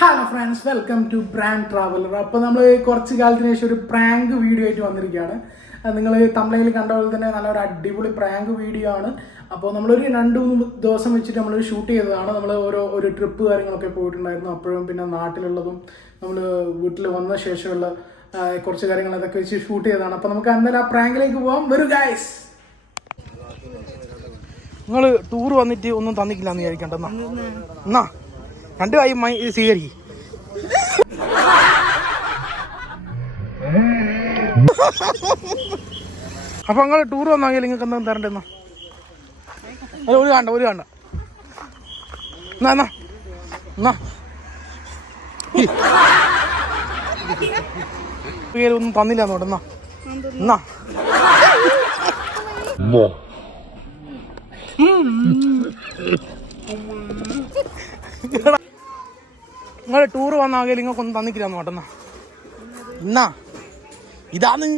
Hello friends welcome to brand traveller അപ്പോൾ നമ്മൾ കുറച്ച് കാലത്തിന് ശേഷം ഒരു പ്രാങ്ക് വീഡിയോ ആയിട്ട് വന്നിരിക്കുകയാണ്. നിങ്ങൾ തമിഴിൽ കണ്ട പോലെ തന്നെ നല്ലൊരു അടിപൊളി പ്രാങ്ക് വീഡിയോ ആണ്. അപ്പോൾ നമ്മളൊരു രണ്ട് മൂന്ന് ദിവസം വെച്ചിട്ട് നമ്മൾ ഷൂട്ട് ചെയ്തതാണ്. നമ്മൾ ഓരോ ഒരു ട്രിപ്പ് കാര്യങ്ങളൊക്കെ പോയിട്ടുണ്ടായിരുന്നു. അപ്പോഴും പിന്നെ നാട്ടിലുള്ളതും നമ്മൾ വീട്ടിൽ വന്ന ശേഷമുള്ള കുറച്ച് കാര്യങ്ങൾ അതൊക്കെ വെച്ച് ഷൂട്ട് ചെയ്തതാണ്. അപ്പോൾ നമുക്ക് അന്നേരം ആ പ്രാങ്കിലേക്ക് പോകാം വെറു ഗൈസ് നിങ്ങൾ ടൂർ വന്നിട്ട് ഒന്നും തന്നിക്കില്ല എന്ന്? വിചാരിക്കണ്ടെന്നാ എന്നാ? രണ്ടു കൈ മൈ സ്വീകരിക്കും. അപ്പൊ നിങ്ങൾ ടൂർ വന്നെങ്കിൽ നിങ്ങൾക്ക് എന്താ തരണ്ടെന്നാ അല്ല ഒരു കണ്ട ഒരു കണ്ട എന്നാ എന്നാ? എന്നാ? പേര് ഒന്നും തന്നില്ല. എന്നോട്ടെന്നാ എന്നാ നിങ്ങൾ ടൂർ വന്നാകെ നിങ്ങൾക്കൊന്നും തന്നിക്കില്ല നോട്ടെന്നാ എന്നാ ഇതാന്ന്.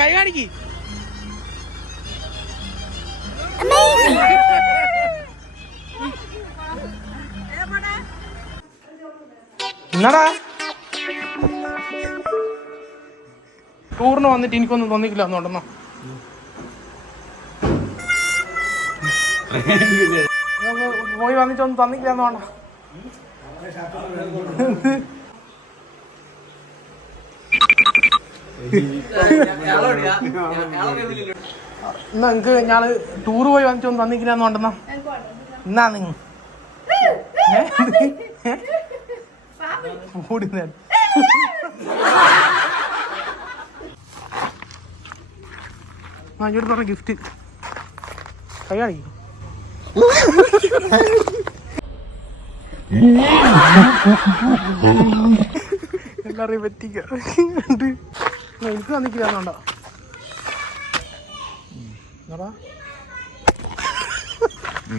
കൈ കാണിക്ക്. എന്നടാ? ടൂറിന് വന്നിട്ട് എനിക്കൊന്നും തോന്നിക്കില്ല എന്നോണ്ടെന്നോ പോയി വന്നിട്ടൊന്നും തന്നിക്കില്ല എന്ന് വേണ്ട എന്നാ നിങ്ങക്ക് ഞാൾ ടൂറ് പോയി വന്നിട്ടൊന്നും തന്നിക്കില്ല എന്ന് വേണ്ടെന്നോ എന്നാ നിങ്ങ? ഓടി പറഞ്ഞ ഗിഫ്റ്റ് കൈകാണി എല്ലാരെയും പറ്റിക്ക എനിക്ക് തന്നിക്കില്ലാന്നുണ്ടോ എന്നാടാ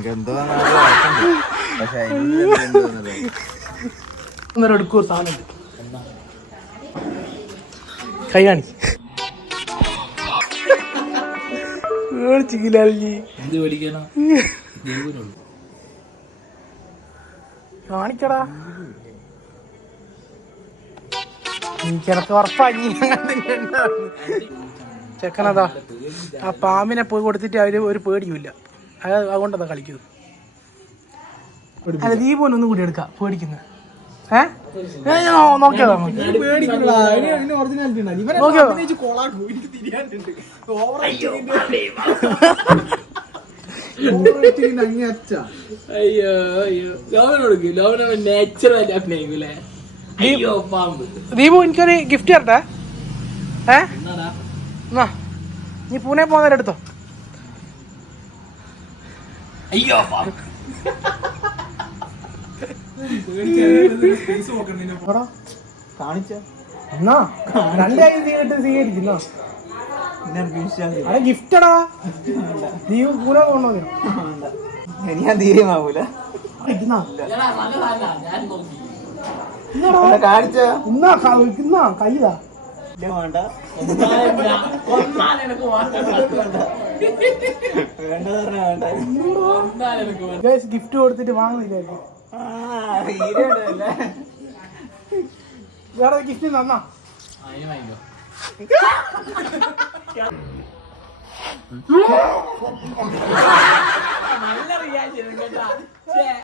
എന്തോ പക്ഷെ ഒന്നര എടുക്കൂ സാധനം. കൈ കാണിക്കടാ. എനിക്കെനക്ക് ഉറപ്പാഞ്ഞി ചെക്കനതാ ആ പാമ്പിനെ പോയി കൊടുത്തിട്ട് അവർ ഒരു പേടിയുമില്ല. അത് അതുകൊണ്ടതാ കളിക്കുന്നത്. അല്ല നീ പോലും ഒന്നും കൂടി എടുക്കാം. പേടിക്കുന്നത് നോക്കിയതാ അയ്യോ അയ്യോ നാച്ചുറൽ അഭിനയിക്കൂലേ അയ്യോ പാമ്പ്. ദീപു എനിക്കൊരു ഗിഫ്റ്റ് തരട്ടെ? ഏ? എന്നാ നീ പൂനെ പോകുന്നവരെടുത്തോ അയ്യോ പാമ്പ്. കാണിച്ച എന്നാ സ്വീകരിക്കുന്നോ? ഗിഫ്റ്റടാ നീ ഞാൻ ഇന്നാ. കാണിച്ച? ഇന്നാ ക- ഇന്നാ കയ്യതാ വേണ്ട. വേണ്ട ഗിഫ്റ്റ് കൊടുത്തിട്ട് വാങ്ങുന്നില്ലായിരുന്നു വേറെ ഗിഫ്റ്റ് തന്നാ? നല്ല റിയാക്ഷൻ കേട്ടാ.